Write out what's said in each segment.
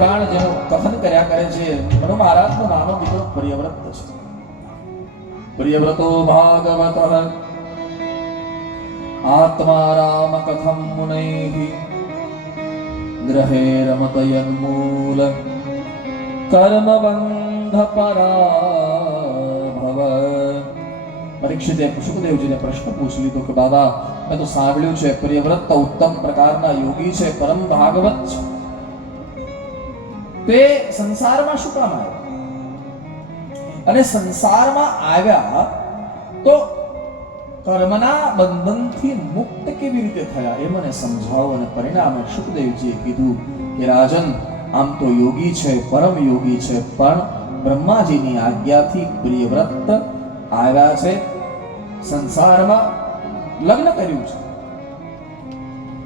પુરાણ જેનું કથન કર્યા કરે છે મનુ મહારાજનો નાનો દીકરો પ્રિયવ્રત છે. પ્રિયવ્રતો ભાગવતઃ આત્મા રામ કથમ મુનૈઃ ગ્રહે રમતયન્મૂલ કર્મ બંધ પરાભવ. પરીક્ષિતે સુખદેવજીને પ્રશ્ન પૂછી લીધો કે બાબા, મેં તો સાંભળ્યું છે પ્રિયવ્રત તો ઉત્તમ પ્રકારના યોગી છે, પરમ ભાગવત છે, તે સંસારમાં શું કામ આવ્યા? અને સંસારમાં આવ્યા તો કર્મના બંધનથી મુક્ત કેવી રીતે થયા એ મને સમજાવો. અને પરિણામે સુખદેવજીએ કીધું કે રાજન, આમ તો યોગી છે, પરમ યોગી છે, પણ બ્રહ્માજીની આજ્ઞાથી પ્રિયવ્રત આવ્યા છે, સંસારમાં લગ્ન કર્યું છે,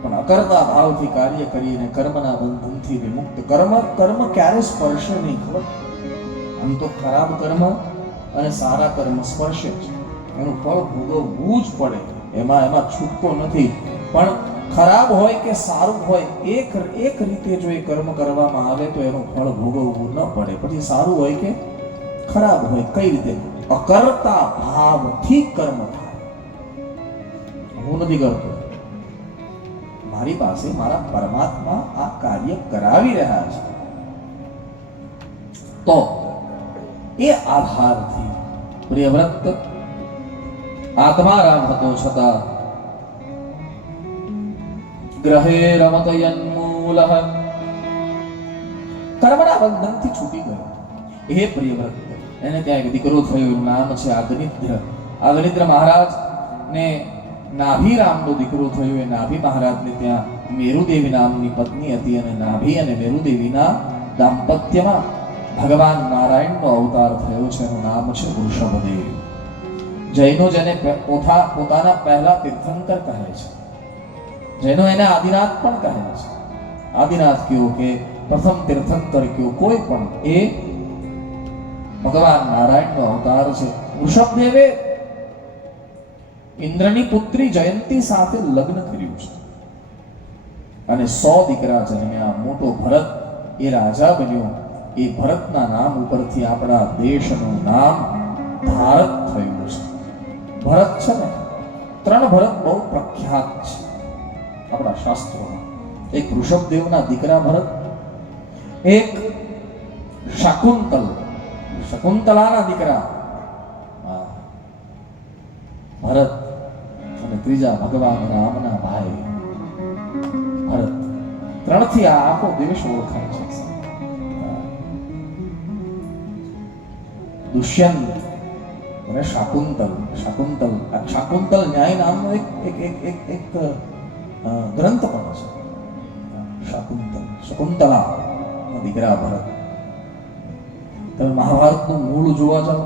પણ અકર્તા ભાવથી કાર્ય કરીને કર્મના બંધનથી વિમુક્ત. કર્મ ક્યારે સ્પર્શે નહીં ખબર? આમ તો ખરાબ કર્મ અને સારા કર્મ સ્પર્શે છે, એનું ફળ ભોગવવું જ પડે, એમાં છૂટકો નથી. પણ ખરાબ હોય કે સારું હોય, એક રીતે જો એ કર્મ કરવામાં આવે તો એનું ફળ ભોગવવું ન પડે. પછી સારું હોય કે ખરાબ હોય, કઈ રીતે? અકર્તા ભાવથી કર્મ થાય. હું નથી કરતો, મારી પાસે મારા પરમાત્મા આ કાર્ય કરાવી રહ્યા છે, તો એ આધારથી પ્રિયવ્રત આત્મારામ હતો છતાં ગ્રહે રમતયન્મૂલઃ કર્મના બંધનથી છૂટી ગયો. એ પ્રિયવ્રત, એને ત્યાં એક દીકરો થયો, એનું નામ છે આગનિદ્ર. આગનિદ્ર મહારાજ ને નાભીરામનો દીકરો થયો. એ નાભી મહારાજને ત્યાં મેરુદેવી નામની પત્ની હતી, અને નાભી અને મેરુદેવીના દાંપત્યમાં ભગવાન નારાયણનો અવતાર થયો છે. એનું નામ છે વૃષભદેવ. જૈનો જેને પોતાના પહેલા તીર્થંકર કહે છે, જૈનો એને આદિનાથ પણ કહે છે. આદિનાથ કયો કે પ્રથમ તીર્થંકર કયો, કોઈ પણ એ ભગવાન નારાયણનો અવતાર છે. વૃષભદેવે ઇન્દ્રની પુત્રી જયંતી સાથે લગ્ન કર્યું છે અને 100 દીકરા જન્મ્યા. મોટો ભરત એ રાજા બન્યો. એ ભરતના નામ ઉપરથી આપણા દેશનું નામ ભારત થયું છે. ભરત છે ને, 3 ભરત બહુ પ્રખ્યાત છે આપણા શાસ્ત્રોમાં. એક વૃષભદેવના દીકરા ભરત, એક શકુંતલાના દીકરા ભરત, અને ત્રીજા ભગવાન રામના ભાઈ ભરત. 3 થી આ આખો દેશ ઓળખાય છે. દુષ્યંત અને શાકુંતલ ન્યાય નામનો એક ગ્રંથ પણ છે. શકુંતલા દીકરા ભરત. તમે મહાભારતનું મૂળ જોવા જાઓ,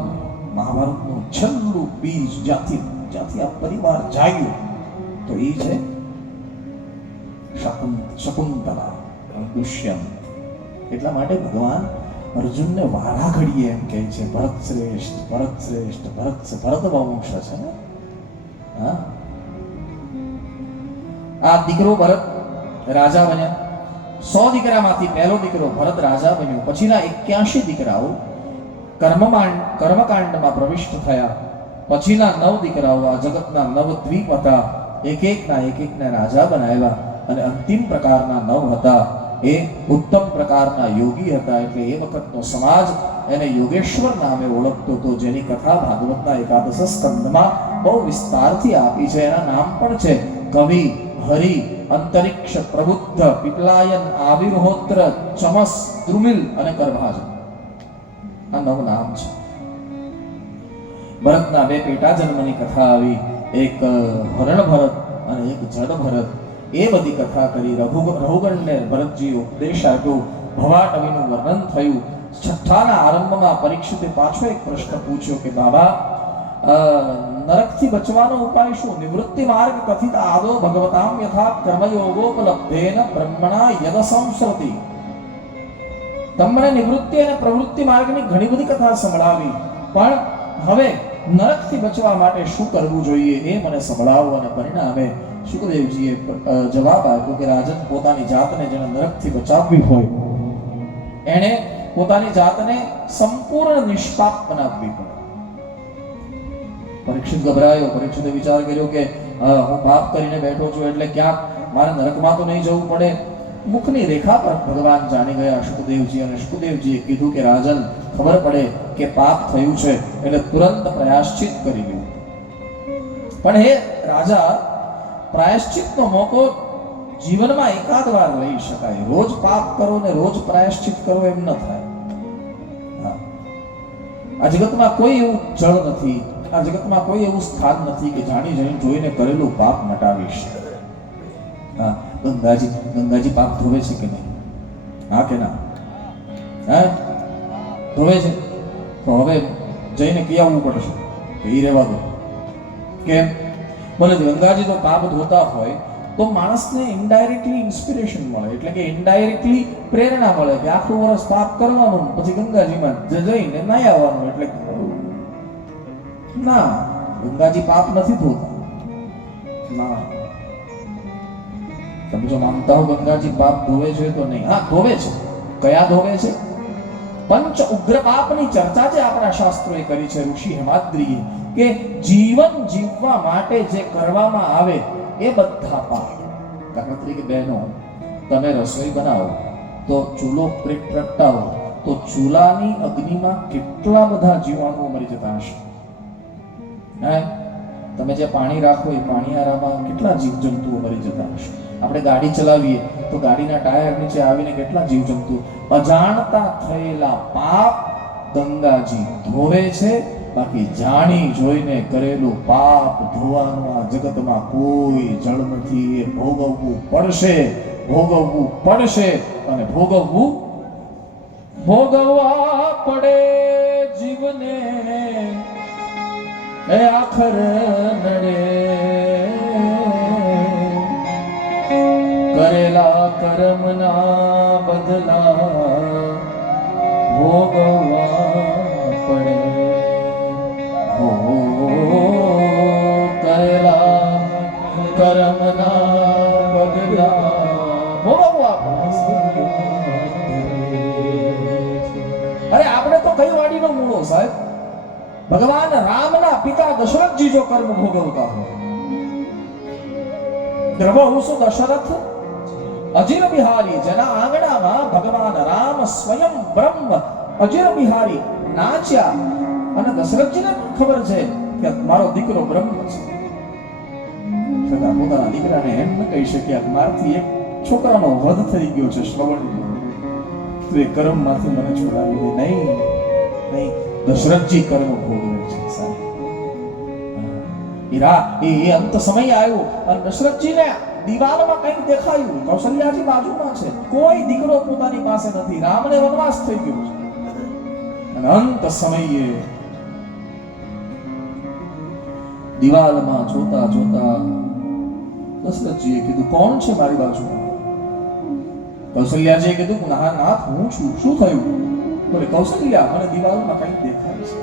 મહાભારતનું છેલ્લું બીજ જ્યાંથી આ પરિવાર જાગ્યો તો એ છે શકુંતલા, દુષ્યંત. એટલા માટે ભગવાન અર્જુનને વારા ઘડીએ એમ કહે છે, ભરત શ્રેષ્ઠ, ભરત શ્રેષ્ઠ, ભરત વંશ છે ને. હા, આ દીકરો ભરત રાજા બન્યા. 100 દીકરામાંથી પહેલો દીકરો ભરત રાજા બન્યો. પછીના 81 દીકરાઓ કર્મકાંડમાં પ્રવિષ્ટ થયા. પછીના 9 દીકરાઓ આ જગતના 9 દ્વીપ હતા, એક એકના રાજા બનાવ્યા. અને અંતિમ પ્રકારના 9 હતા, એ ઉત્તમ પ્રકારના યોગી હતા. એટલે એ વખતનો સમાજ એને યોગેશ્વર નામે ઓળખતો હતો, જેની કથા ભાગવતના 11 સ્કંદમાં બહુ વિસ્તારથી આપી છે. એના નામ પણ છે કવિ, હરિ, અંતરિક્ષ, પ્રબુદ્ધ, પીપલાયન, આવિર્હોત્ર, ચમસ, દ્રુમિલ અને કરભાજન. આ 9 નામ છે. ભરતના 2 પેટા જન્મની કથા આવી, એક હરણ ભરત અને એક જડ ભરત. એ બધી કથા કરી. રઘુગણને ભરતજી ઉપદેશ આપ્યો. ભવાટવીનું વર્ણન થયું. 6ના આરંભમાં પરીક્ષિતે પાછો એક પ્રશ્ન પૂછ્યો કે બાબા, નરકથી બચવાનો ઉપાય શું? નિવૃત્તિ માર્ગ કથિત આદો ભગવતામ યથા કર્મયોગોપલબ્ધેન બ્રહ્મણા યદ સંસ્રતિ. તમને નિવૃત્તિ અને પ્રવૃત્તિ માર્ગની ઘણી બધી કથા સંભળાવી, પણ હવે નરકથી બચવા માટે શું કરવું જોઈએ એ મને સંભળાવો. અને પરિણામે સુખદેવજીએ જવાબ આપ્યો કે રાજન, પોતાની જાતને જેને નરકથી બચાવવી હોય એણે પોતાની જાતને સંપૂર્ણ નિષ્પાપ બનાવવી પડે. પરીક્ષિત ગભરાયો. પરીક્ષિતે વિચાર કર્યો કે હું પાપ કરીને બેઠો છું એટલે ક્યાંક મારે નરકમાં તો નહીં જવું પડે. મુખની રેખા પર ભગવાન જાણી ગયા શુકદેવજી, અને શુકદેવજીએ કીધું કે રાજન, ખબર પડે કે પાપ થયું છે એટલે તુરંત પ્રાયશ્ચિત કરી લ્યો. પણ હે રાજા, પ્રાયશ્ચિતનો મોકો જીવનમાં એકાદ વાર લઈ શકાય. રોજ પાપ કરો ને રોજ પ્રાયશ્ચિત કરો એમ ન થાય. આ જગતમાં કોઈ એવું જળ નથી, આ જગતમાં કોઈ એવું સ્થાન નથી કે જાણી જોઈને કરેલું પાપ મટાવીશ. હા, ગંગાજી પાપ ધોવે છે કે નહીં? હા કે ના? હા, ધોવે છે. તો હવે જઈને કહી આવવું પડશે કે ઈ રહેવા દો. કેમ? ભલે ગંગાજી તો પાપ ધોતા હોય તો માણસને ઇનડાયરેક્ટલી ઇન્સ્પિરેશન મળે, એટલે કે ઇનડાયરેક્ટલી પ્રેરણા મળે કે આખું વર્ષ પાપ કરવાનું, પછી ગંગાજીમાં જઈને નાહી આવવાનું. એટલે ના, ગંગાજી પાપ નથી ધોતા. ના, તમે જો માનતા હો ગંગાજી પાપ ધોવે છે તો નહીં. હા, ધોવે છે. કયા ધોવે છે? પંચ ઉગ્ર પાપની ચર્ચા જે આપણા શાસ્ત્રોએ કરી છે ઋષિ હેમાદ્રીએ, કે જીવન જીવવા માટે જે કરવામાં આવે એ બધા પાપ. દાખલા તરીકે બહેનો, તમે રસોઈ બનાવો તો ચૂલો પ્રગટાવો તો ચૂલાની અગ્નિમાં કેટલા બધા જીવાણુઓ મરી જતા હશે. તમે જે પાણી રાખો એ પાણીયારામાં કેટલા જીવજંતુઓ મરી જતા હશે. આપણે ગાડી ચલાવીએ તો ગાડીના ટાયર નીચે આવીને કેટલા જીવજંતુ. અજાણતા થયેલા પાપ ગંગાજી ધોવે છે, બાકી જાણી જોઈને કરેલું પાપ ધોવાનું આ જગતમાં કોઈ જળ નથી. એ ભોગવવું પડશે અને ભોગવવા પડે જીવને એ આખર નડે. કરેલા કર્મના બદલા ભોગવવા પડે. કરેલા કર્મના બદલા ભોગવવા પડે. અરે આપણે તો કઈ વાડીનો મૂળો સાહેબ? ભગવાન રામના પિતા દશરથજી જો કર્મ ભોગવતા હોય, દ્રવહુસો દશરથ અજીર બિહારી, જેના આંગણામાં ભગવાન રામ સ્વયં બ્રહ્મ અજીર બિહારી નાચ્યા, અને દશરથજીને પણ ખબર છે કે મારો દીકરો બ્રહ્મ છે, છતાં પોતાના દીકરાને એમ ન કહી શક્યા મારથી એક છોકરાનો વધ થઈ ગયો છે શ્રવણ, તો એ કર્મમાંથી મને છોડાવી દે. નહીં, દશરથજી કર્મ ભોગવે છે સાહેબ. એ અંત સમય આવ્યો અને દશરથજીને દિવાલમાં કંઈક દેખાયું. કૌશલ્યાજી બાજુમાં છે, કોઈ દીકરો પોતાની પાસે નથી. રામને વનવાસ થઈ ગયો છે. અને અંત સમયે દિવાલમાં જોતા દશરથજીએ કીધું, કોણ છે મારી બાજુમાં? કૌશલ્યાજીએ કીધું, નાથ હું છું. શું થયું? બોલે, કૌશલ્યા, મને દિવાલમાં કંઈક દેખાય છે.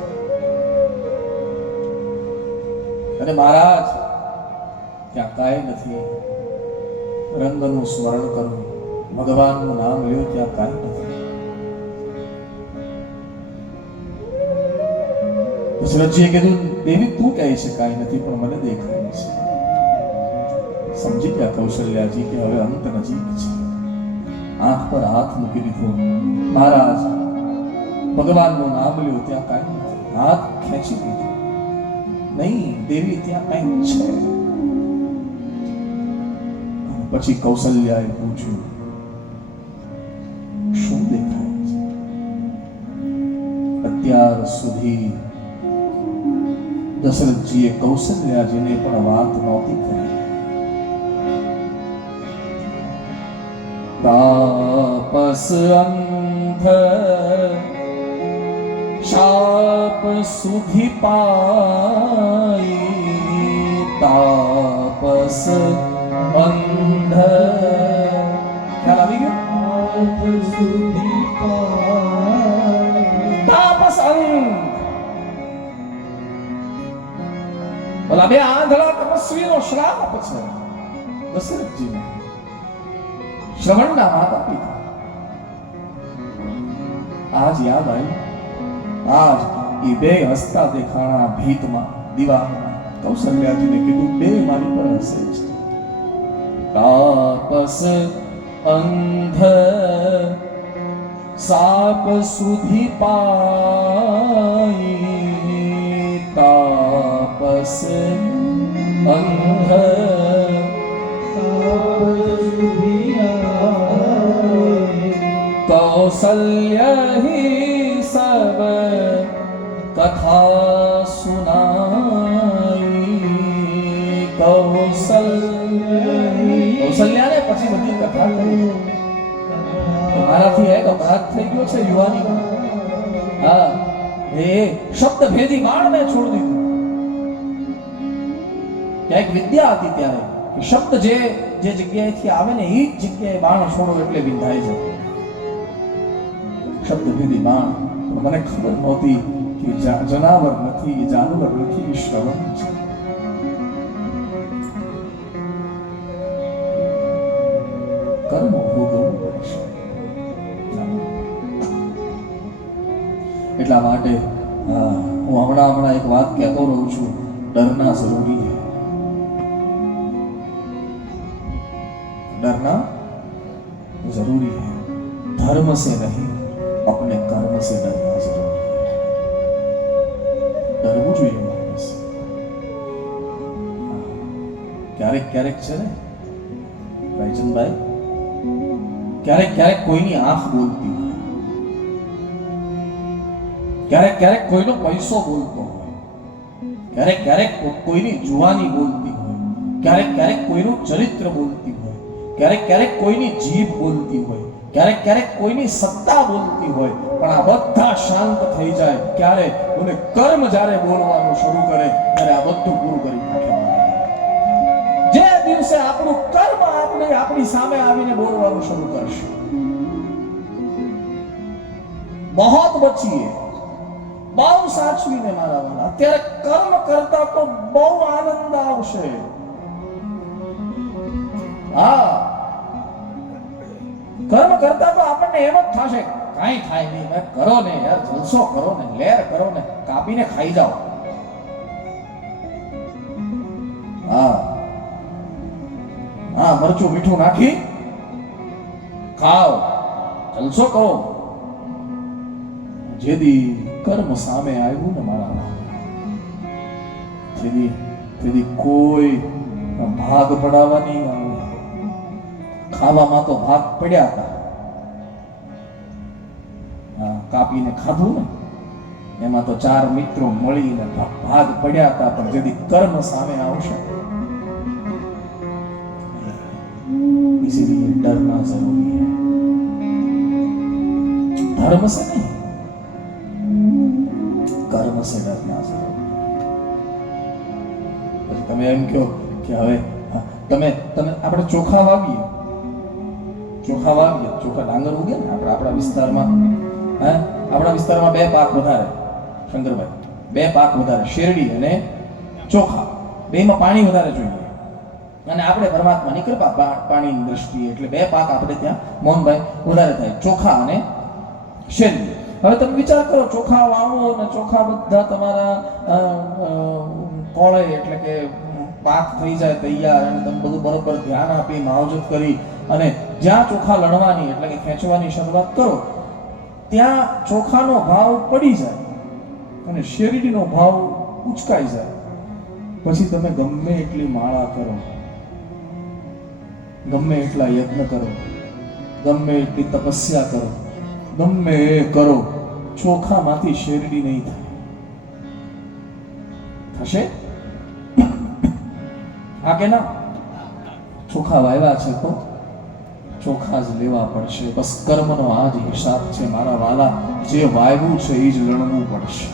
અને મહારાજ, ત્યાં કાંઈ નથી. રંગનું સ્મરણ કરવું, ભગવાનનું નામ લ્યો, ત્યાં કાંઈ નથી. દશરથજીએ કીધું, દેવી તું કહે છે કાંઈ નથી, પણ મને દેખાય છે. સમજી ગયા કૌશલ્યાજી કે હવે અંત નજીક છે. આંખ પર હાથ મૂકી દીધો. મહારાજ, ભગવાનનું નામ લ્યો, ત્યાં કાંઈ નથી. હાથ ખેંચી લીધો. નહીં દેવી, ત્યાં કંઈક છે. પછી કૌશલ્યાએ પૂછ્યું, શું દેખાય છે? અત્યાર સુધી દશરથજીએ કૌશલ્યાજીને પણ વાત નહોતી કરી. તાપસ અંધ શાપ સુધી પાઈ, તાપસ અંધ. ખ્યાલ આવી ગયો? તાપસ અંધ. બોલા, બે આંધળા તપસ્વીનો શ્રાપ છે દશરથજીને, શ્રવણના માતા પિતા. આજ યાદ આવ્યું. આજ એ બે હસતા દેખાણા ભીતમાં દીવાલમાં કૌશલ્યાજીને કીધું, બે મારી પર હસે છે. તાપસ અંધ સાપ સુધી પાઈ, તાપસ અંધ कौसल्य ही सब कथा सुनाई. કૌશલ્યા ને પછી બધી કથા કરી. મારાથી એક અપરાધ થઈ ગયો છે યુવાની. હા, એ શબ્દ ભેદી બાણ મેં છોડી દીધું. ક્યાંક વિદ્યા હતી ત્યારે શબ્દ જે જગ્યાએથી આવે ને એ જ જગ્યાએ બાણ છોડો એટલે વિંધાય છે. શબ્દ ભેદી બાણ. મને ખબર નહોતી કે જનાવર નથી, જાનવર નથી, શ્રવણ છે. કર્મ ભોગવવું પડશે. એટલા માટે હું હમણાં એક વાત કહેતો રહું છું, ડરના જરૂરી है. डरना जरूरी है. धर्म से नहीं, अपने कर्म से डरना जरूरी है. डरવું જોઈએ માણસ. ક્યારેક ક્યારેક છે ને રાયચંદભાઈ, ક્યારેક ક્યારેક કોઈની આંખ બોલતી હોય, ક્યારેક ક્યારેક કોઈનો પૈસો બોલતો હોય, ક્યારેક ક્યારેક કોઈની જુવાની બોલતી હોય, ક્યારેક ક્યારેક કોઈનું ચરિત્ર બોલતી હોય, ક્યારેક ક્યારેક કોઈની જીભ બોલતી હોય, ક્યારેક ક્યારેક કોઈની સત્તા બોલતી હોય. પણ આ બધા શાંત થઈ જાય ક્યારે? અને કર્મ જ્યારે બોલવાનું શરૂ કરે ત્યારે આ બધું પૂરું કરી નાખે. જે દિવસે આપણું કર્મ આપણી સામે આવીને બોલવાનું શરૂ કરશે, બહોત બચીએ, બહુ સાચવીને મારા વાલા. અત્યારે કર્મ કરતા તો બહુ આનંદ આવશે. હા, કર્મ કરતા તો આપણને એમ જ થશે, કાંઈ થાય નહીં, કરો ને યાર, જલસો કરો ને, લેર કરો ને, કાપીને ખાઈ જાઓ. હા હા, મરચું મીઠું નાખી ખાઓ, જલસો કરો. જેદી કર્મ સામે આવ્યું ને મારા, જેદી કોઈ ભાગ પડાવવાની આવે. ખાવામાં તો ભાગ પડ્યા હતા, કાપીને ખાધું ને એમાં તો 4 મિત્રો મળીને ભાગ પડ્યા હતા. પણ જેથી કર્મ સામે આવશે, इसीलिए डरना जरूरी है. धर्म से नहीं, कर्म से डरना जरूरी है. તમે એમ કહો કે હવે તમે આપણે ચોખા વાવીએ, ચોખા ડાંગર ઉગે ને આપણા વિસ્તારમાં. આપણા વિસ્તારમાં 2 પાક વધારે, શંકરભાઈ, 2 પાક વધારે, શેરડી અને ચોખા. બેમાં પાણી વધારે જોઈએ અને આપણે પરમાત્માની કૃપા પાણીની દ્રષ્ટિએ એટલે 2 પાક આપણે ત્યાં મોહનભાઈ વધારે થાય, ચોખા અને શેરડી. હવે તમે વિચાર કરો, ચોખા વાવો અને ચોખા બધા તમારા કોળે એટલે કે પાક થઈ જાય તૈયાર, અને તમે બધું બરોબર ધ્યાન આપી માવજત કરી અને જ્યાં ચોખા લણવાની એટલે કે ખેંચવાની શરૂઆત કરો ત્યાં ચોખાનો ભાવ પડી જાય અને શેરડીનો ભાવ ઉચકાઈ જાય. પછી તમે ગમે એટલી માળા કરો, ગમે એટલા યજ્ઞ કરો, ગમે એટલી તપસ્યા કરો, ગમે એ કરો, ચોખામાંથી શેરડી નહીં થાય. થશે? હા કે ના? ચોખા વાવ્યા છે તો ચોખા જ લેવા પડશે. બસ કર્મનો આ જ હિસાબ છે મારા વાલા. જે વાવ્યું છે એ જ લણવું પડશે.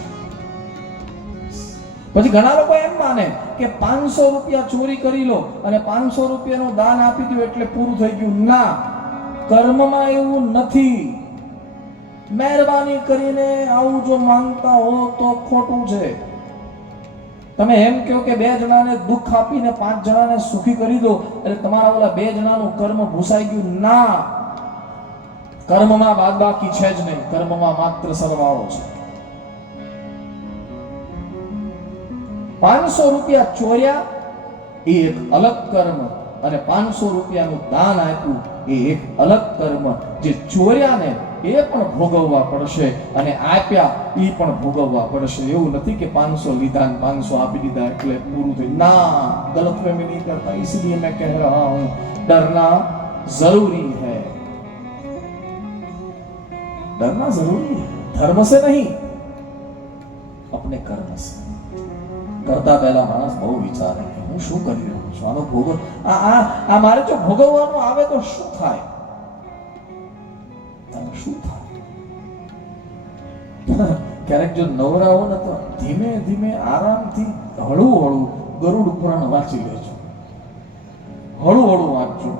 પછી ઘણા લોકો એમ માને કે 500 રૂપિયા ચોરી કરી લો અને 500 રૂપિયાનું દાન આપી દો એટલે પૂરું થઈ ગયું. ના, કર્મમાં એવું નથી. મહેરબાની કરીને આવું જો માંગતા હો તો ખોટું છે. તમે એમ કહો કે 2 જણાને દુઃખ આપીને 5 જણાને સુખી કરી દો એટલે તમારા ઓલા 2 જણાનું કર્મ ભૂસાઈ ગયું. ના, કર્મમાં બાદબાકી છે જ નહીં, કર્મમાં માત્ર સરવાળો છે. 500 રૂપિયા ચોર્યા એ એક અલગ કર્મ, અને 500 રૂપિયાનું દાન આપ્યું એ એક અલગ કર્મ. જે ચોર્યા ને એ પણ ભોગવવા પડશે, અને આપ્યા એ પણ ભોગવવા પડશે. એવું નથી કે 500 લીધા ને 500 આપી દીધા એટલે પૂરું થયું. ના, ગલતફहमी नहीं करता. इसलिए मैं कह रहा हूं, डरना जरूरी है, डरना जरूरी है. धर्म से नहीं, अपने कर्म से. કરતા પહેલા માણસ બહુ વિચારે કે હું શું કરી રહ્યો છું, આનો ભોગ આ મારે જો ભોગવવાનું આવે તો શું થાય, શું થાય. ક્યારેક જો નવરા હો ને તો ધીમે ધીમે આરામથી હળવું હળવું ગરુડ પુરાણ વાંચી લેજો. હળવું હળવું વાંચજો.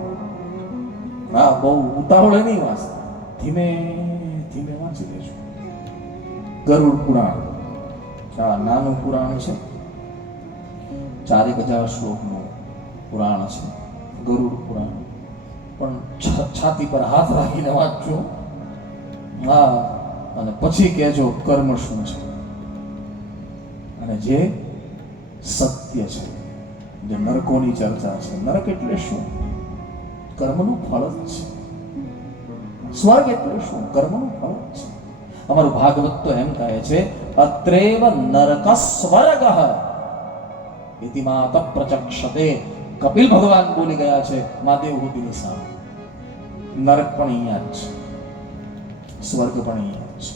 હા, બહુ ઉતાવળે નહીં વાંચતા, ધીમે ધીમે વાંચી લેજો. ગરુડ પુરાણ આ નાનું પુરાણ છે, 4000 શ્લોકનું પુરાણ છે ગરુડ પુરાણ. પણ છાતી પર હાથ રાખીને વાંચજો. હા, અને પછી કહેજો કર્મ શું છે, અને જે સત્ય છે, જે નરકોની ચર્ચા છે. નરક એટલે શું? કર્મનું ફળ જ છે. સ્વર્ગ એટલે શું? કર્મનું ફળ જ છે. અમારું ભાગવત તો એમ કહે છે, અત્રેવ નરક સ્વર્ગ ઇતિ માત પ્રચક્ષતે. કપિલ ભગવાન બોલી ગયા છે, મહાદેવ હોતીની સામે. નરક પણ અહીંયા જ છે, સ્વર્ગ પણ અહીંયા જ છે.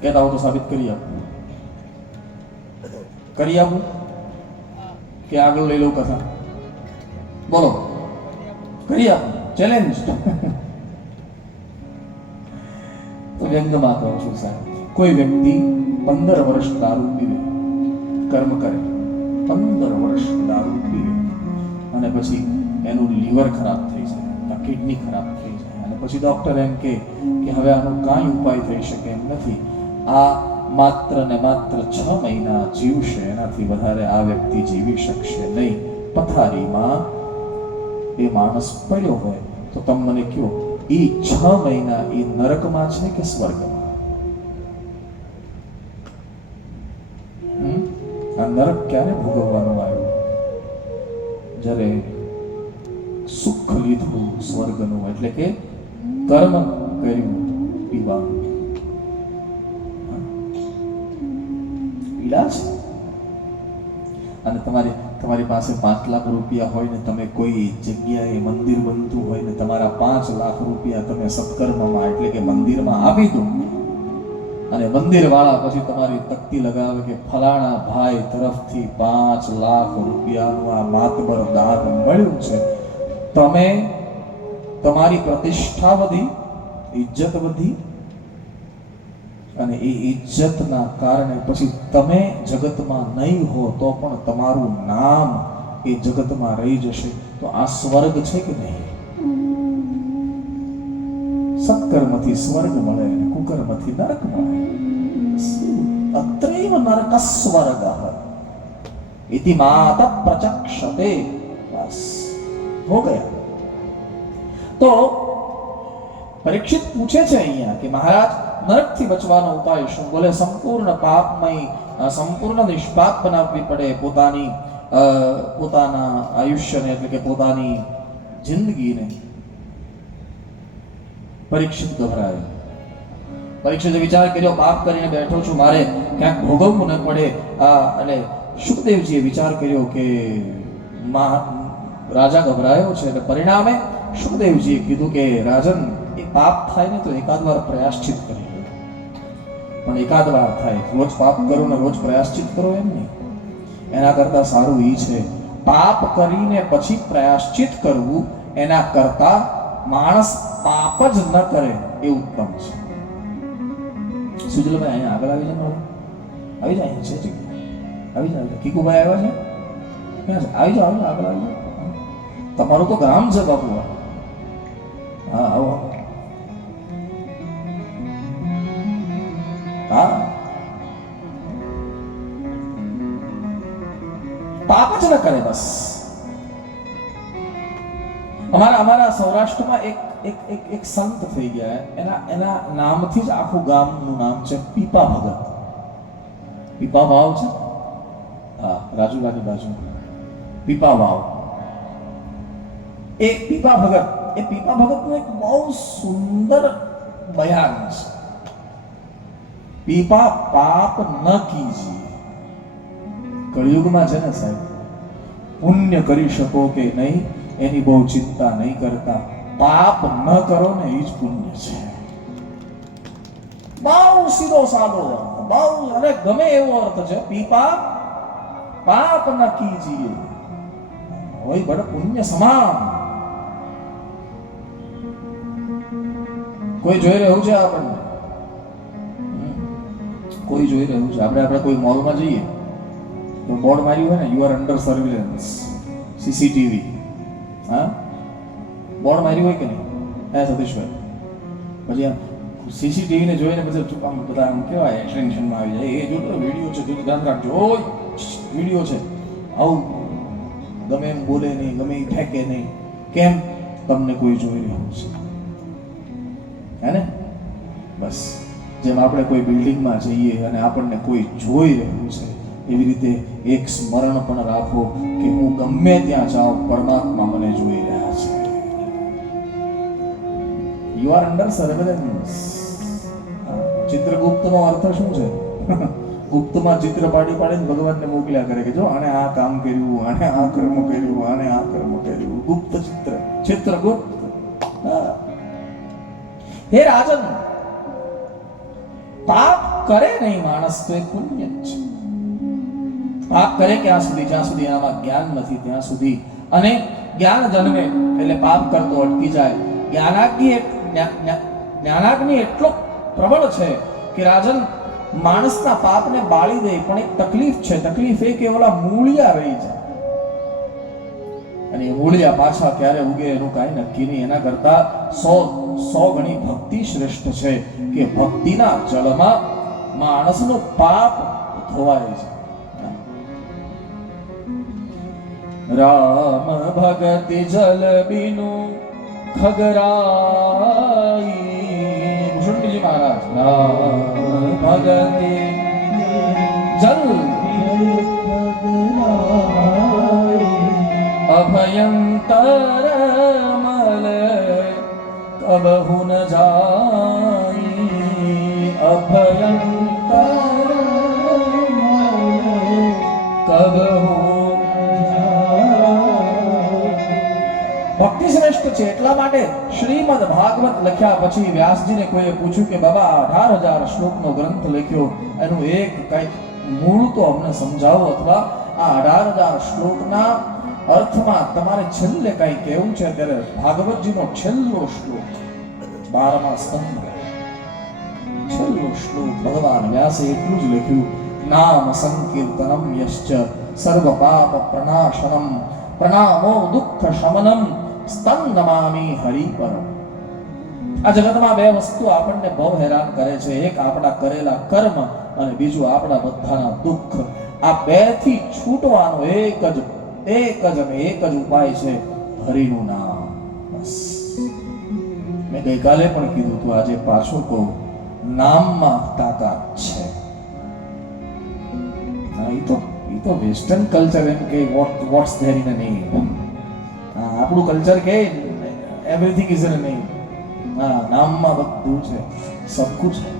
કહેતા હો તો સાબિત કરી આપું, કરી આપું કે આગળ લઈ લઉં કથા? બોલો, કરી આપું, ચેલેન્જ. તો વ્યંગમાં કહું છું સાહેબ, કોઈ વ્યક્તિ 15 વર્ષ દારૂ પીવે, કર્મ કરે, 15 વર્ષ દારૂ પીવે, અને પછી એનું લીવર ખરાબ થઈ જાય, કિડની ખરાબ થઈ જાય, અને પછી ડોક્ટર એમ કે હવે આનો કાંઈ ઉપાય થઈ શકે એમ નથી, આ માત્ર ને માત્ર 6 મહિના જીવશે, એનાથી વધારે આ વ્યક્તિ જીવી શકશે નહીં. પથારીમાં એ માણસ પડ્યો હોય તો તમે મને કહો, એ 6 મહિના એ નરકમાં છે કે સ્વર્ગમાં? આ નરક ક્યારે ભોગવવાનું આવ્યું? જ્યારે સુખ લીધું સ્વર્ગનું, એટલે કે કર્મ કર્યું પીવાનું. પીડા છે. અને તમારી પાસે 5 લાખ રૂપિયા હોય ને તમે કોઈ જગ્યાએ મંદિર બનતું હોય ને તમારા 5 લાખ રૂપિયા તમે સત્કર્મમાં એટલે કે મંદિરમાં આપી દો, અને મંદિર વાળા પછી તમારી તકતી લગાવે કે ફલાણા ભાઈ તરફથી 5 લાખ રૂપિયાનું આ માતબર દાન મળ્યું છે. તમે તમારી પ્રતિષ્ઠા વધી, ઇજ્જત વધી, અને એ ઇજ્જતના કારણે પછી તમે જગતમાં નહીં હો તો પણ તમારું નામ એ જગતમાં રહી જશે. તો આ સ્વર્ગ છે કે નહીં? સત્કર્મથી સ્વર્ગ મળે, કુકર્મથી નરક મળે. અત્રૈવ નરક સ્વર્ગ ઇતિ માત પ્રચક્ષતે. બસ હો ગયા. તો પરીક્ષિત પૂછે છે અહીંયા કે મહારાજ, નરકથી બચવાનો ઉપાય શું? બોલે, સંપૂર્ણ પાપમય, સંપૂર્ણ નિષ્પાપ બનાવવી પડે પોતાના આયુષ્યને, એટલે કે પોતાની જિંદગીને. પરીક્ષિત ગભરાયો. પરીક્ષિતે વિચાર કર્યો, પાપ કરીને બેઠો છું, મારે ક્યાંક ભોગવવું ન પડે. અને શુકદેવજીએ વિચાર કર્યો કે રાજા ગભરાયો છે, એટલે પરિણામે શુકદેવજીએ કીધું કે રાજન, એ પાપ થાય ને તો એકાદ વાર પ્રયાશ્ચિત કરી લો. પણ એકાદ વાર થાય, રોજ પાપ કરો ને રોજ પ્રયાશ્ચિત કરો એમ નહીં. એના કરતા સારું એ છે, પાપ કરીને પછી પ્રયાશ્ચિત કરવું, એના કરતા માણસ પાપ જ ન કરે એ ઉત્તમ છે. સુજલભાઈ અહીંયા આગળ આવી જાય, આવી જાય છે જગ્યા, આવી જાય. કીકુભાઈ આવ્યા છે, ક્યાં છે? આવી જાઓ, આગળ આવી જાઓ. તમારું તો ગામ છે બાપુ. હા, આવો. હા, પાપ જ ન કરે બસ. અમારા સૌરાષ્ટ્રમાં એક એક સંત થઈ ગયા. એના નામથી જ આખું ગામનું નામ છે પીપા ભગત. પીપા વાવ છે, હા, રાજુલાની બાજુ પીપા વાવ. એ પીપા ભગતનું એક બહુ સુંદર બયાન છે. પીપા પાપ ન કીજીએ. કળિયુગમાં છે ને સાહેબ, પુણ્ય કરી શકો કે નહીં એની બહુ ચિંતા નહીં કરતા, પાપ ન કરો ને એ જ પુણ્ય છે. બહુ સીધો સાદો અર્થ, બહુ અને ગમે એવો અર્થ છે. પીપા પાપ ન કીજીએ હોય બડ પુણ્ય સમાન. કોઈ જોઈ રહ્યું છે આપણને, કોઈ જોઈ રહ્યું છે. આપણે કોઈ મોલમાં જઈએ તો બોર્ડ માર્યું હોય ને, you are under surveillance, CCTV. હા, બોર્ડ માર્યું હોય કે નહીં? હે સતીશભાઈ? પછી આમ સીસીટીવી ને જોઈને પછી આમ બધા આમ કેવાય ટેન્શનમાં આવી જાય. એ જોતો વિડીયો છે, જોતો ધ્યાન રાખજો, ઓય વિડીયો છે. આવું ગમે એમ બોલે નહીં, ગમે એ ફેંકે નહીં. કેમ? તમને કોઈ જોઈ રહ્યું છે, હે ને? બસ જેમ આપણે કોઈ બિલ્ડિંગમાં જઈએ અને આપણને કોઈ જોઈ રહ્યું છે, એવી રીતે એક સ્મરણ પણ રાખો કે હું ગમે ત્યાં જાઉં, પરમાત્મા મને જોઈ રહ્યા છે. You are under surveillance. ચિત્રગુપ્તનો અર્થ શું છે? ગુપ્તમાં ચિત્ર પાડીને ભગવાનને મોકલ્યા કરે કે જો આને આ કામ કર્યું, આને આ કર્મ કર્યું, આને આ કર્મ કર્યું. ગુપ્ત ચિત્રગુપ્ત. હે રાજન, પાપ કરે નહીં માણસ તો એ પુણ્ય છે. પાપ કરે ક્યાં સુધી? જ્યાં સુધી આમાં જ્ઞાન નથી ત્યાં સુધી. અને જ્ઞાન જન્મે એટલે પાપ કરતો અટકી જાય. જ્ઞાનાગ્નિ એટલો પ્રબળ છે કે રાજન માણસના પાપને બાળી દે. પણ એક તકલીફ છે. તકલીફ એ કે ઓલા મૂળિયા રહી જાય, અને એ મૂળિયા પાછા ક્યારે ઉગે એનું કાંઈ નક્કી નહીં. એના કરતા 100 ગણી ભક્તિ શ્રેષ્ઠ છે કે ભક્તિના જળમાં માણસનું પાપ ધોવાય છે. રામ ભગતિ જલ બિનુ ખગરાઈ. ભૂષણજી મહારાજ, રામ ભગતિ જલ અભયંતર મલ કબહુ ન જાઈ. અભયંતર કબહુ. ભક્તિ શ્રેષ્ઠ છે એટલા માટે શ્રીમદ ભાગવત લખ્યા પછી વ્યાસજીને કોઈએ પૂછ્યું કે બાબા 18,000 શ્લોકનો ગ્રંથ લખ્યો, એનું એક કંઈક મૂળ તો અમને સમજાવો, અથવા આ 18,000 શ્લોકના અર્થમાં તમારે છેલ્લે કંઈ કહેવું છે. ત્યારે ભાગવતજીનો છેલ્લો શ્લોક 12મા સ્કંદ, છેલ્લો શ્લોક ભગવાન વ્યાસે એટલું જ લખ્યું: નામ સંકીર્તનમ યશ્ચ સર્વ પાપ પ્રનાશનમ પ્રણામો દુઃખ શમનમ સ્તં નમામિ હરિપરમ. આ જગતમાં બે વસ્તુ આપણને બહુ હેરાન કરે છે. એક આપણા કરેલા કર્મ અને બીજું આપણા બધાના દુઃખ. આ બેથી છૂટવાનો એક જ ઉપાય છે, હરિનું નામ. બસ મેં ગઈકાલે પણ કીધું તું, આજે પાછું કહું, નામમાં તાકાત છે. એ તો વેસ્ટર્ન કલ્ચર એમ કે what's there in a name. આપણું કલ્ચર કે everything is in a name. નામમાં બધું છે, સબ કુછ છે.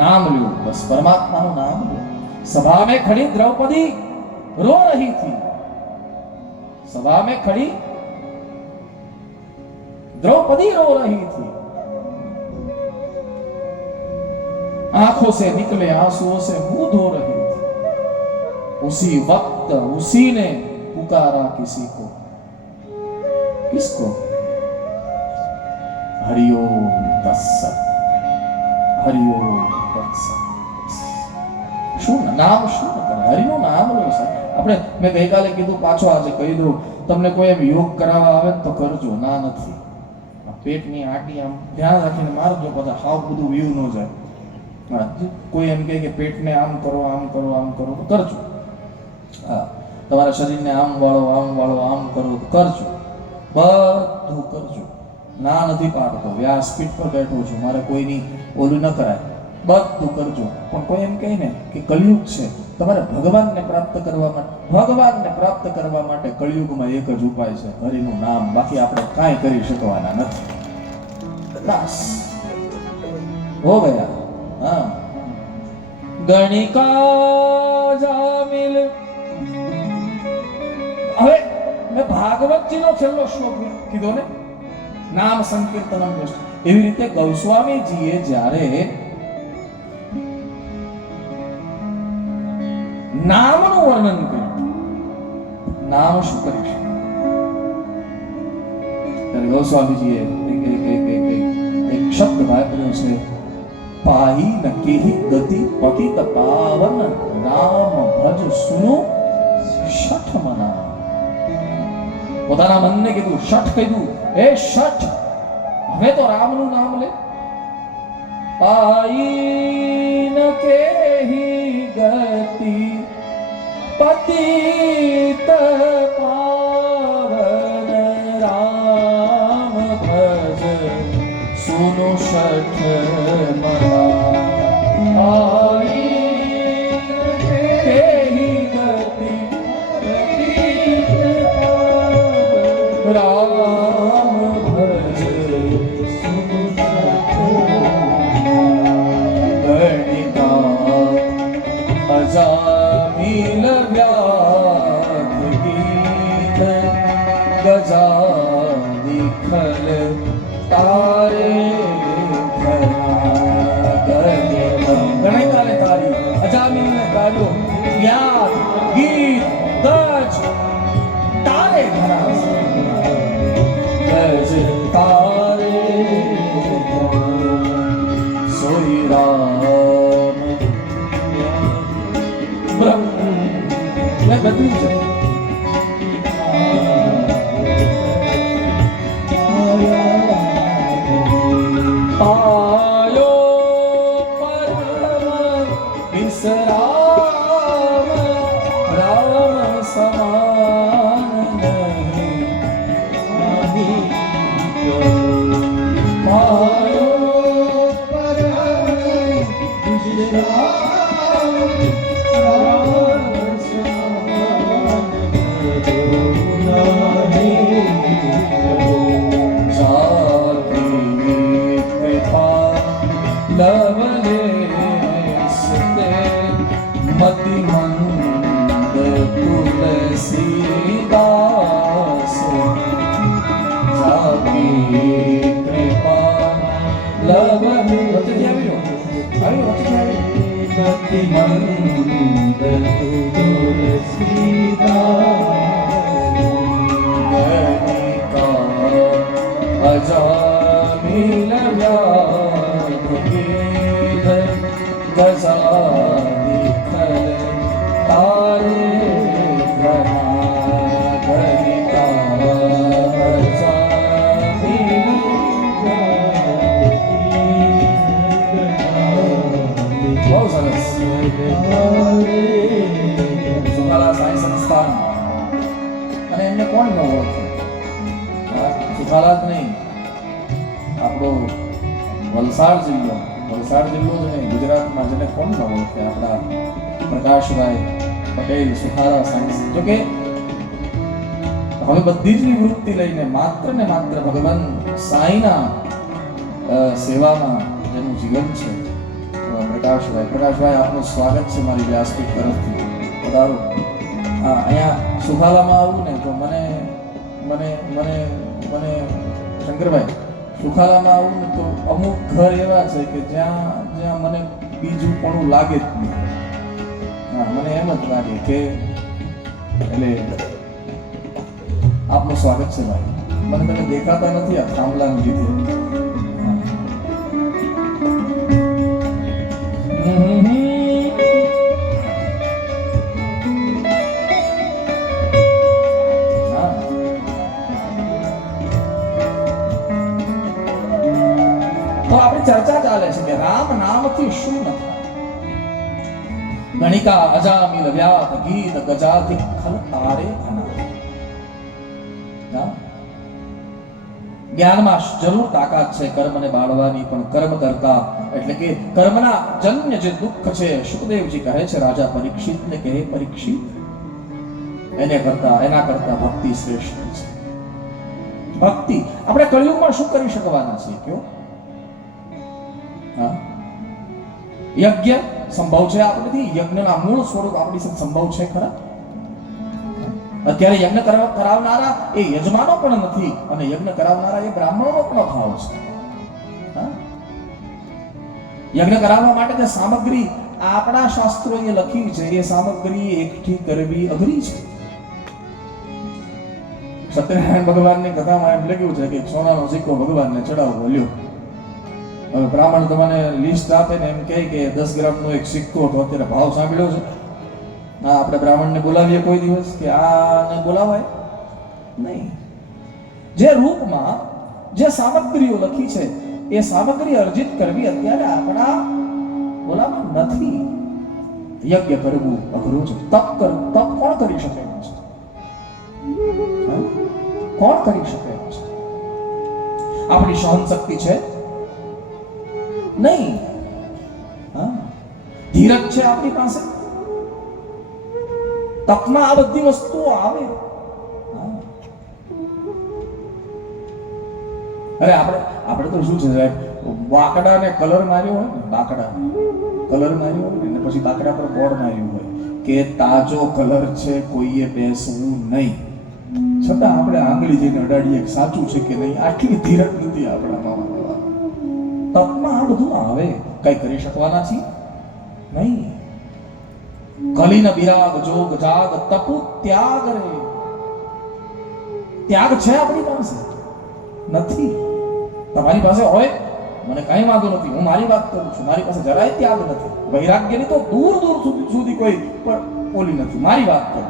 નામ લ્યો, બસ પરમાત્માનું નામ લ્યો. સભા में खड़ी द्रौपदी रो रही थी. सभा में खड़ी द्रौपदी रो रही थी. आंखों से निकले आंसुओं से मुंह धो रही थी. उसी वक्त उसी ने पुकारा किसी को. किसको? हरिओम तत्सत. हरिओम तत्सत. શું નામ શું કરે? હરિનું નામ લો સાહેબ. આપણે મેં ગઈકાલે કીધું, પાછો આજે કહી દઉં, તમને કોઈ એમ યોગ કરાવવા આવે તો કરજો, ના નથી. પેટની આટી આમ ધ્યાન રાખીને મારજો, પછી હાવ બધું વ્યૂ ન જાય. કોઈ એમ કહે કે પેટને આમ કરો આમ કરો આમ કરો તો કરજો. હા, તમારા શરીરને આમ વાળો આમ વાળો આમ કરો તો કરજો, બધું કરજો. ના નથી પાડતો, વ્યાસપીઠ પર બેઠો છું, મારે કોઈની ઓલું ન કરાય, બધું કરજો. પણ કોઈ એમ કહે ને કે કળિયુગ છે, તમારે ભગવાનને પ્રાપ્ત કરવા માટે કળિયુગમાં એક જ ઉપાય છે, હરિનું નામ. બાકી આપણે કાંઈ કરી શકવાના નથી. બસ હો ગયા. હા, ગણિકા જામિલ. હવે મેં ભાગવતજીનો છેલ્લો શ્લોક કીધો ને, નામ સંકીર્તનમ યશ. એવી રીતે ગૌસ્વામીજીએ જ્યારે નામનું વર્ણન કર્યું, નામ શું કરી શકે, ત્યારે ગૌસ્વામીજીએ એક શબ્દ વાપર્યો છે, પાહી ન કેહી ગતિ પતિત પાવન નામ ભજ સુનો શઠ મના. પોતાના મનને કીધું, શઠ કીધું, એ શઠ હવે તો રામનું નામ લે. પાહી ન કેહી ગતિ પતિત પાવન રામ ભજ સુનો શઠ મના. રામ ભજ ગણિકા અજામિલ વ્યાધ ગીત ગજા દીખલ તારે ગણિકાને તારી, અજામિલને તાર્યો, વ્યાધ ગીત ગજ તારે ધરા, ગજ તારે સોઈ રામ બ્રહ્મ. મેં બદલી છે. આયો પરમ વિસરામ, રામ સમાન નહીં. આયો પરમ વિસરામ, રામ સમાન નહીં. જાતિ કૃપા લવલેશ તે મતિ મંદ તુલસીદાસ. જાતિ કૃપા લવલેશ મતિ મંદ તુલસીદાસ. અજામિલ વ્યાધ ગીત ગજા દીખલ તારે ઘના. ગણિકા અજામિલ બહુ સરસ. સુખાલા સાંઈ સંસ્થાન, અને એમને કોણ ન ઓળખે? સુખાલા જ નહીં, આપણો વલસાડ જિલ્લો જ નહીં, ગુજરાતમાં જેને કોણ ન ઓળખે? આપણા પ્રકાશભાઈ પટેલ, સુખાલા સાયન્સ. જોકે હવે બધી જ નિવૃત્તિ લઈને માત્ર ને માત્ર ભગવાન સાંઈના સેવામાં જેનું જીવન છે. પ્રકાશભાઈ આપનું સ્વાગત છે મારી વ્યાસપીઠ તરફથી. પધારો. હા, અહીંયા સુખાલામાં આવું ને તો મને મને મને મને શંકરભાઈ, સુખાલામાં આવું ને તો અમુક ઘર એવા છે કે જ્યાં મને બીજું પણ લાગે જ નહીં. હા, મને એમ જ લાગે કે એટલે આપનું સ્વાગત છે ભાઈ. મને તમે દેખાતા નથી આ થાંભલાને લીધે. તો આપણી ચર્ચા ચાલે છે કે રામ નામથી શું ન થાય. ગણિકા અજામિલ વ્યાધ ગીત ગજાધિક ખલ તારે ઘના. જ્ઞાનમાં જરૂર તાકાત છે કર્મને બાળવાની, પણ કર્મ કરતા એટલે કે કર્મના જન્ય જે દુઃખ છે, સુખદેવજી કહે છે રાજા પરીક્ષિતને કે હે પરીક્ષિત, એના કરતા ભક્તિ શ્રેષ્ઠ છે. ભક્તિ આપણે કળિયુગમાં શું કરી શકવાના છીએ કયો? હા, યજ્ઞ સંભવ છે આપણાથી? યજ્ઞના મૂળ સ્વરૂપ આપણી સાથે સંભવ છે ખરા? અત્યારે યજ્ઞ કરાવનારા એ યજમાનો પણ નથી, અને યજ્ઞ કરાવનારા એ બ્રાહ્મણોનો પણ અભાવ છે. યજ્ઞ કરાવવા માટે જે સામગ્રી આપણા શાસ્ત્રોએ લખી છે, એ સામગ્રી એકઠી કરવી અઘરી છે. સત્યનારાયણ ભગવાનની કથામાં એમ લખ્યું છે કે સોનાનો સિક્કો ભગવાનને ચડાવવો લ્યો. હવે બ્રાહ્મણ તમને લિસ્ટ આપે ને એમ કહે કે 10 ગ્રામનો એક સિક્કો, તો અત્યારે ભાવ સાંભળ્યો છે? ના, આપણે બ્રાહ્મણને બોલાવીએ કોઈ દિવસ કે આને બોલાવાય નહીં. જે રૂપમાં જે સામગ્રીઓ લખી છે એ સામગ્રી અર્જિત કરવી અત્યારે આપણા બોલામાં નથી. યજ્ઞ કરવું અઘરું છે. તપ કોણ કરી શકે એમ છે? કોણ કરી શકે એમ છે? આપણી સહન શક્તિ છે નહીં. ધીરજ છે આપણી પાસે? તપમાં આ બધી વસ્તુઓ આવે. અરે આપણે તો શું છે સાહેબ, બાકડાને કલર માર્યો હોય ને, બાકડા કલર માર્યો હોય ને, પછી બાકડા પર બોર્ડ માર્યું હોય કે તાજો કલર છે, કોઈએ બેસવું નહીં, છતાં આપણે આંગળી જઈને અડાડીએ સાચું છે કે નહીં. આટલી ધીરજ નથી આપણામાં. તપમાં આ બધું આવે, કઈ કરી શકવાના છીએ નહીં. કલીન વિરાગ જોગ જાગ તપુ ત્યાગ રે. ત્યાગ છે આપણી પાસે? નથી. તમારી પાસે હોય મને કઈ વાંધો નથી, હું મારી વાત કરું છું. મારી પાસે જરાય ત્યાગ નથી. વૈરાગ્યની તો દૂર સુધી કોઈ પણ ઓલી નથી. મારી વાત કરું,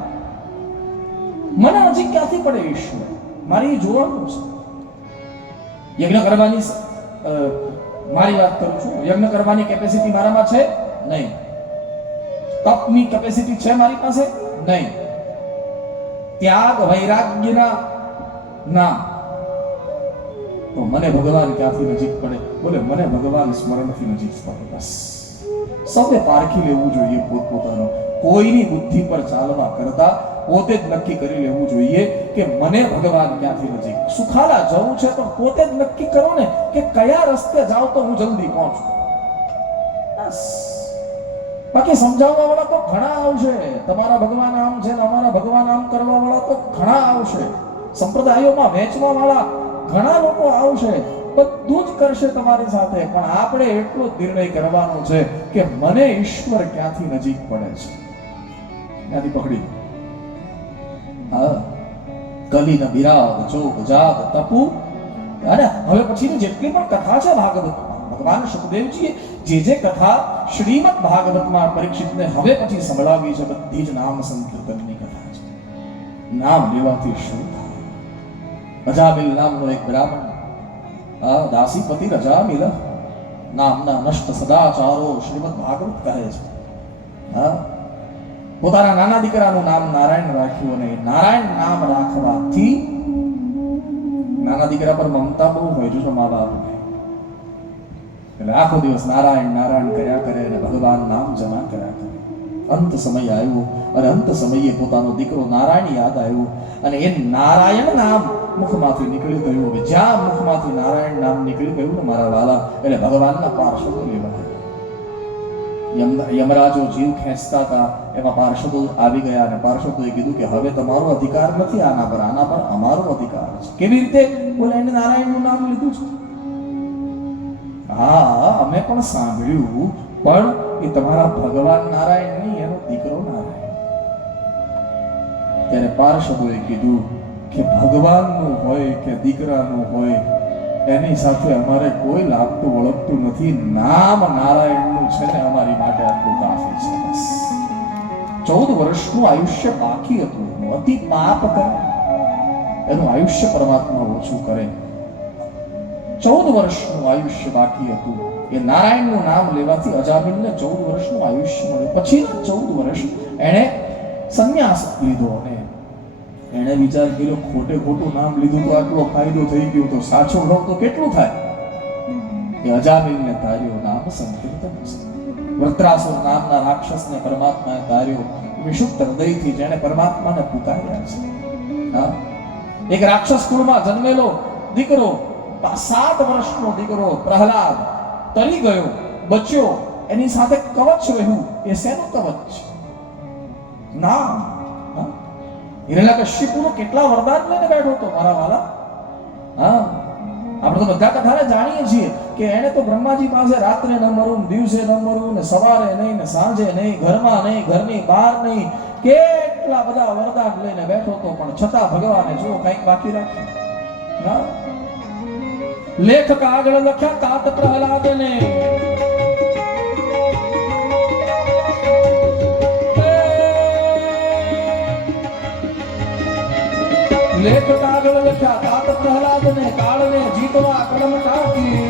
મને નજીક ક્યાંથી પડે ઈશ્વર? મારી જોવાનું છે. યજ્ઞ કરવાની મારી વાત કરું છું. યજ્ઞ કરવાની કેપેસિટી મારામાં છે નહીં. તપની કેપેસિટી છે મારી પાસે નહીં. ત્યાગ વૈરાગ્યના નામ તો મને ભગવાન ક્યાંથી નજીક પડે? બોલે મને ભગવાન સ્મરણથી નજીક પડે. બસ સૌએ પારખી લેવું જોઈએ પોતપોતાનો. કોઈની બુદ્ધિ પર ચાલવા કરતા પોતે જ નક્કી કરી લેવું જોઈએ કે મને ભગવાન ક્યાંથી નજીક. સુખાલા જવું છે તો પોતે જ નક્કી કરો ને કે કયા રસ્તે જાવ તો હું જલ્દી પહોંચું. બસ. બાકી સમજાવવા વાળા તો ઘણા આવશે. તમારા ભગવાન આમ છે ને અમારા ભગવાન આમ કરવા વાળા તો ઘણા આવશે. સંપ્રદાયોમાં વેચવા વાળા ઘણા લોકો આવશે. બધું જ કરશે તમારી સાથે, પણ આપણે એટલો જ નિર્ણય કરવાનો છે કે મને ઈશ્વર ક્યાંથી નજીક પડે છે, ત્યાંથી પકડી. હા, કલીન વિરાગ જોગ જાગ તપુ. અને હવે પછીની જેટલી પણ કથા છે ભાગવતમાં, ભગવાન સુખદેવજીએ જે કથા શ્રીમદ ભાગવતમાં પરીક્ષિતને હવે પછી સંભળાવી છે, બધી જ નામ સંકીર્તનની કથા છે. નામ લેવાથી શું થાય? અજામિલ નામનો એક બ્રાહ્મણ, દાસીપતિ રજામિલ નામના નષ્ટ સદાચારો શ્રીમદ ભાગવત કહે છે. પોતાના નાના દીકરાનું નામ નારાયણ રાખ્યું, અને નારાયણ નામ રાખવાથી નાના દીકરા પર મમતા બહુ હોય છે મા બાપને, એટલે આખો દિવસ નારાયણ નારાયણ કર્યા કરે અને ભગવાન નામ જમા કર્યા કરે. અંત સમય આવ્યો અને અંત સમયે પોતાનો દીકરો નારાયણ યાદ આવ્યો, અને એ નારાયણ નામ મુખમાંથી નીકળી ગયું. હવે જ્યાં મુખમાંથી નારાયણ નામ નીકળી ગયું ને મારા વાલા, એટલે ભગવાનના પાર્ષદો લેવા. યમરાજો જીવ ખેંચતા હતા, એમાં પાર્ષદો આવી ગયા, અને પાર્ષદોએ કીધું કે હવે તમારો અધિકાર નથી આના પર અમારો અધિકાર છે. કેવી રીતે? બોલે એને નારાયણનું નામ લીધું છે. હા, અમે પણ સાંભળ્યું, પણ એ તમારા ભગવાન નારાયણ નહીં, એનો દીકરો નારાયણ. ત્યારે પાર્ષદોએ કીધું કે ભગવાનનું હોય કે દીકરાનું હોય એની સાથે અમારે કોઈ લાગતું વળગતું નથી. નામ નારાયણનું છે ને અમારી માટે આટલું કાફી છે. બસ 14 વર્ષનું આયુષ્ય બાકી હતું. અતિ પાપ કરે એનું આયુષ્ય પરમાત્મા ઓછું કરે. 14 વર્ષનું આયુષ્ય બાકી હતું. એ નારાયણનું નામ લેવાથી અજામિલને 14 વર્ષનું આયુષ્ય મળ્યું. પછીના 14 વર્ષ એણે સંન્યાસ લીધો અને એણે વિચાર કર્યો ખોટે ખોટું નામ લીધું તો આટલો ફાયદો થઈ ગયો, તો સાચો ભાવ તો કેટલું થાય. એ અજામિલને તાર્યો નામ સંકીર્તન. વૃત્રાસુર નામના રાક્ષસને પરમાત્માએ તાર્યો વિશુદ્ધ હૃદયથી, જેણે પરમાત્માને પુકાર્યા છે. હા, એક રાક્ષસ કુળમાં જન્મેલો દીકરો, 7 વર્ષનો દીકરો પ્રહલાદ તરી ગયો, બચ્યો, એની સાથે કવચ રહ્યું. એ શેનું કવચ? નામ. હિરણ્યકશ્યપુનો કેટલા વરદાન લઈને બેઠો હતો મારા વાલા. હા, આપણે તો બધા કથાને જાણીએ છીએ કે એને તો બ્રહ્માજી પાસે રાત્રે ન મરું, દિવસે ન મરું, ને સવારે નહીં, ને સાંજે નહીં, ઘરમાં નહીં, ઘરની બહાર નહીં, કેટલા બધા વરદાન લઈને બેઠો હતો. પણ છતાં ભગવાને જો કંઈક બાકી રાખ્યું. હા, લેખક આગળ લખ્યા તાત પ્રહલાદને લેખક આગળ લખ્યા તાત પ્રહલાદને કાળને જીતવા કલમ ટાંકી.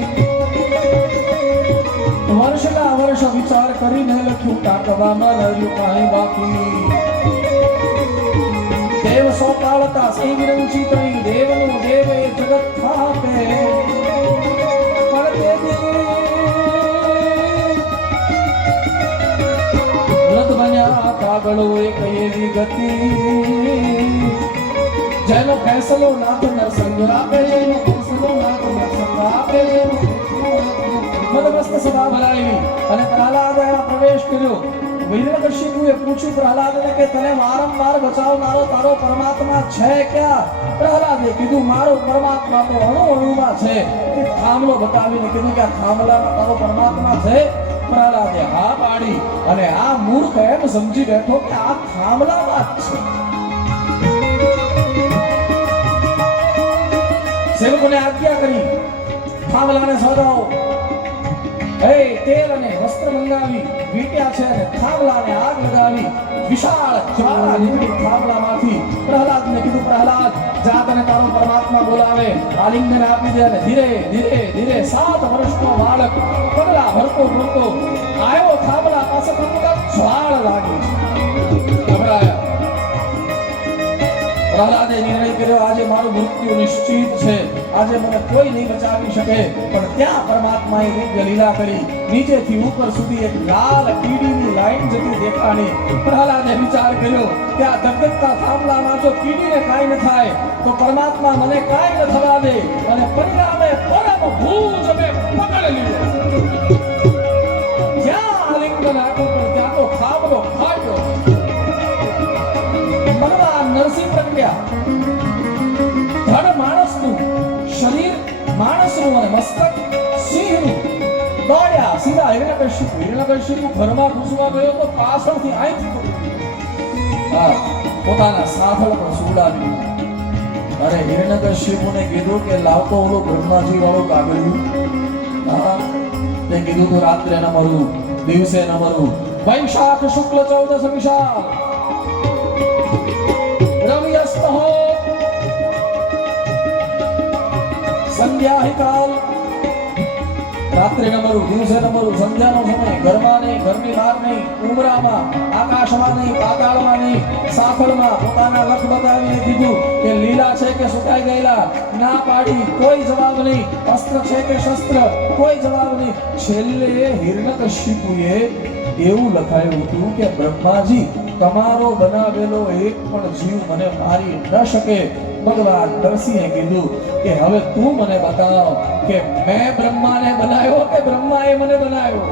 વર્ષના વર્ષ વિચાર કરીને લખ્યું, ટાંકવામાં રહ્યું કાંઈ બાકી. દેવ સો કાળતા સહી વિરંચિત નહીં, દેવનું દેવ એ જગત થાપે. રદ બન્યા કાગળો એક એવી ગતિ, જેનો ફેસલો નાથ નરસંગ આપે, એનો ફેસલો નાથ નરસંગ આપે. મદમસ્ત સભા ભરાવી અને પ્રહલાદે પ્રવેશ કર્યો. હિરણ્યકશ્યપુએ પૂછ્યું પ્રહલાદને કે તને વારંવાર બચાવનારો તારો પરમાત્મા છે ક્યાં? પ્રહલાદે કીધું મારો પરમાત્મા તો અણુ અણુમાં છે. કે થાંભલો બતાવીને કીધું કે આ થાંભલામાં તારો પરમાત્મા છે? પ્રહલાદે હા પાડી અને આ મૂર્ખ એમ સમજી બેઠો કે આ થાંભલામાં જ છે. સેવકોને આજ્ઞા કરી થાંભલાને સજાવો. તેલ અને વસ્ત્ર મંગાવી વીટ્યા છે અને થાંભલાને આગ લગાવી. વિશાળ જ્વાળા નીકળી થાંભલામાંથી. પ્રહલાદને કીધું પ્રહલાદ જા, તને તારો પરમાત્મા બોલાવે. આલિંગન આપી દે અને ધીરે ધીરે ધીરે 7 વર્ષનો બાળક પગલા ભરતો ભરતો આવ્યો થાંભલા પાસે. જ્વાળ લાગી, ગભરાયા. પ્રહલાદે નિર્ણય કર્યો આજે મારું મૃત્યુ નિશ્ચિત છે, આજે મને કોઈ નહીં બચાવી શકે. પણ ત્યાં પરમાત્માએ દિવ્ય લીલા કરી. નીચેથી ઉપર સુધી એક લાલ કીડીની લાઈન જતી દેખાણી. પ્રહલાદે વિચાર કર્યો કે આ ધગધગતા થાંભલામાં જો કીડીને કાંઈ ન થાય તો પરમાત્મા મને કાંઈ ન થવા દે. અને પરિણામે પરમ ભૂજ મેં પકડી લીધો. જ્યાં આલિંગન આપ્યું પણ ત્યાં તો થાંભલો ફાટ્યો. ભગવાન નરસિંહ પ્રગટ્યા. ધડ માણસનું, શરીર માણસનું અને મસ્તક સિંહનું. દોડ્યા સીધા હિરણ્યકશ્યપુ. હિરણ્યકશ્યપુ ઘરમાં ઘૂસવા ગયો તો પાછળથી આંખી પોતાના સાથળ પર સુવડાવી. અરે હિરણ્યકશ્યપુને કીધું કે લાવતો ઓલો બ્રહ્માજી વાળો કાગળિયું. તે કીધું તો રાત્રે ન મરું, દિવસે ન મરું. વૈશાખ શુક્લ 14 વિશાલ રવિયસ્ત હો સંધ્યા કાલ. રાત્રે ન મરું, દિવસે ન મરું, સંધ્યાનો સમય. ઘરમાં નહીં, ઘરની બહાર નહીં, ઉમરામાં, આકાશમાં નહીં, પાતાળમાં નહીં, સાફળમાં. પોતાના લખ બતાવીને કીધું કે લીલા છે કે સુકાઈ ગયેલા? ના પાડી, કોઈ જવાબ નહીં. અસ્ત્ર છે કે શસ્ત્ર? કોઈ જવાબ નહીં. છેલ્લે હિરણ્યકશ્યપુએ એવું લખાયું હતું કે બ્રહ્માજી તમારો બનાવેલો એક પણ જીવ મને મારી ન શકે. ભગવાન નરસિંહે કીધું કે હવે તું મને બતાવ કે મેં બ્રહ્માને બનાવ્યો કે બ્રહ્માએ મને બનાવ્યો.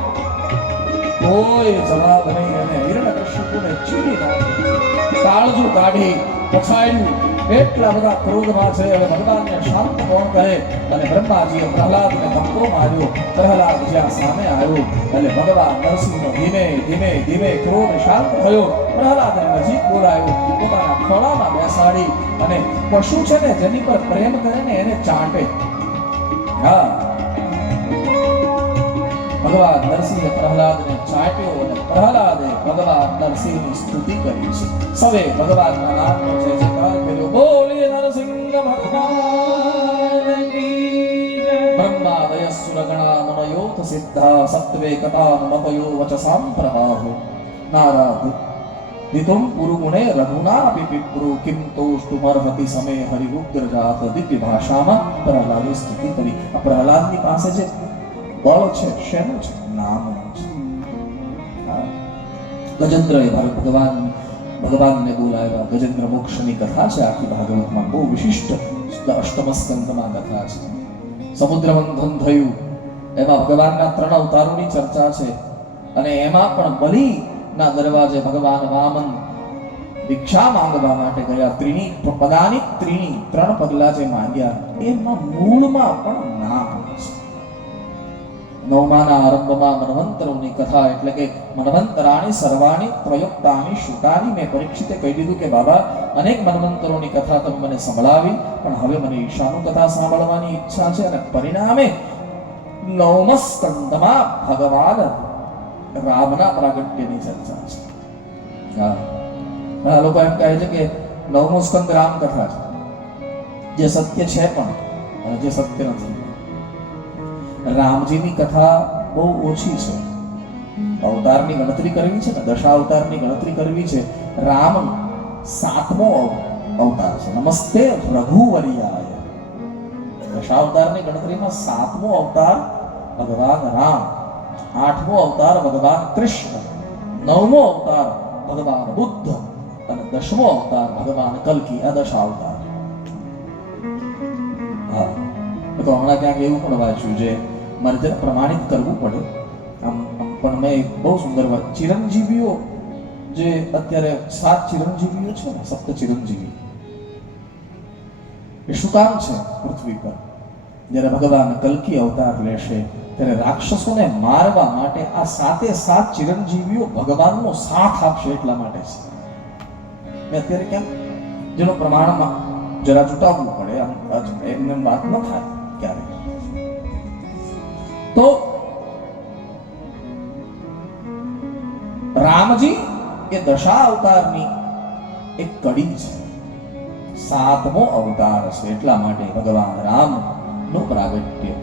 કોઈ જવાબ નહીં. અને હિરણ્યકશ્યપુને ચીરી નાખ્યો, કાળજું કાઢી પછાડ્યું. એટલા બધા ક્રોધમાં છે. હવે ભગવાનને શાંત કોણ કરે? અને બ્રહ્માજીએ પ્રહલાદને ધક્કો માર્યો. પ્રહલાદ જ્યાં સામે આવ્યો એટલે ભગવાન નરસિંહનો ધીમે ધીમે ધીમે ક્રોધ શાંત થયો. પ્રહલાદને નજીક બોલાયો, પોતાના ખોળામાં બેસાડી અને પશુ છે ને જેની પર પ્રેમ કરે ને એને ચાટે. હા, ભગવાન નરસિંહે પ્રહલાદને ચાટ્યો અને પ્રહલાદે ભગવાન નરસિંહની સ્તુતિ કરી છે. સવે ભગવાનના નામનો જય જયકાર કર્યો. બોલીએ નરસિંહ ભગવાન કી જય. બ્રહ્માદય સુરગણા મનયોત સિદ્ધા સત્વે કથા મતયો વચસામ પ્રવાહો. નારદ દિતુમ પુરુગુણે રઘુનાપી પિપ્રુ કિમ તોષ્ટુમર્હતિ સમે હરિરુદ્રજાત દિવ્ય ભાષામાં પ્રહલાદે સ્તુતિ કરી. આ પ્રહલાદની પાસે જે બળ છે શેનું છે? નામનું છે. ગજેન્દ્રએ ભગવાનને બોલાવ્યા. ગજેન્દ્ર મોક્ષની કથા છે આખી ભાગવતમાં, બહુ વિશિષ્ટ અષ્ટમ સ્કંદમાં કથા છે. સમુદ્ર મંથન થયું, એમાં ભગવાનના 3 અવતારોની ચર્ચા છે અને એમાં પણ બલિના દરવાજે ભગવાન વામન ભિક્ષા માંગવા માટે ગયા. પદાની 3 પગલા જે માંગ્યા એમાં મૂળમાં પણ નામ છે. 9માના આરંભમાં મન્વંતરોની કથા, એટલે કે મન્વંતરાણી સર્વાણી પ્રયુક્તાની શ્રુતાની. મેં પરીક્ષિતે કહી દીધું કે બાબા અનેક મન્વંતરોની કથા તમે મને સંભળાવી, પણ હવે મને ઈશાનું કથા સાંભળવાની ઈચ્છા છે. અને પરિણામે 9મ સ્કંદમાં ભગવાન રામના પ્રાગટ્યની ચર્ચા છે. ઘણા લોકો એમ કહે છે કે 9મો સ્કંદ રામ કથા છે, જે સત્ય છે પણ અને જે સત્ય નથી. રામજીની કથા બહુ ઓછી છે. અવતારની ગણતરી કરવી છે ને, દશાવતારની ગણતરી કરવી છે. રામ 7મો અવતાર છે. નમસ્તે રઘુવરિયાય. દશાવતારની ગણતરીમાં 7મો અવતાર ભગવાન રામ, 8મો અવતાર ભગવાન કૃષ્ણ, 9મો અવતાર ભગવાન બુદ્ધ અને 10મો અવતાર ભગવાન કલ્કી. આ દશાવતાર. હા, તો હમણાં ક્યાંક એવું પણ વાંચ્યું છે, મારે જરા પ્રમાણિત કરવું પડે આમ પણ મેં બહુ સુંદર વાત, ચિરંજીવીઓ જે અત્યારે 7 ચિરંજીવીઓ છે ને, 7 ચિરંજીવી, એ શું કામ છે પૃથ્વી પર? જ્યારે ભગવાન કલ્કી અવતાર લેશે ત્યારે રાક્ષસોને મારવા માટે આ 7 ચિરંજીવીઓ ભગવાનનો સાથ આપશે એટલા માટે છે. મેં અત્યારે કેમ જેનો પ્રમાણમાં જરા ચૂંટાવવું પડે, એમને વાત ન થાય ક્યારેક. તો રામજી એ દશા અવતારની એક કડી છે, 7મો અવતાર છે. એટલા માટે ભગવાન રામ નું પ્રાગટ્ય,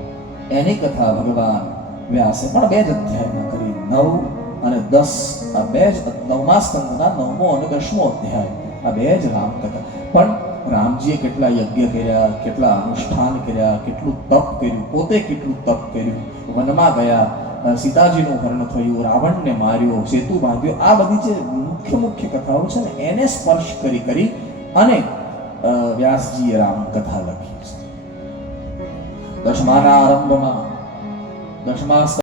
એની કથા ભગવાન વ્યાસે પણ 2 જ અધ્યાયમાં કરી. 9 અને 10, આ 2 જ 9મા સ્કંદના 9મો અને 10મો અધ્યાય, આ 2 જ રામ કથા. પણ રામજીએ કેટલા યજ્ઞ કર્યા, કેટલા અનુષ્ઠાન કર્યા, કેટલું તપ કર્યું, પોતે કેટલું તપ કર્યું, વનમાં ગયા, સીતાજીનું હરણ થયું, રાવણને માર્યો, સેતુ બાંધ્યો. આ બધી જે મુખ્ય કથાઓ છે ને, એને સ્પર્શ કરી અને વ્યાસજીએ રામ કથા લખી છે. 10માના આરંભમાં 10મા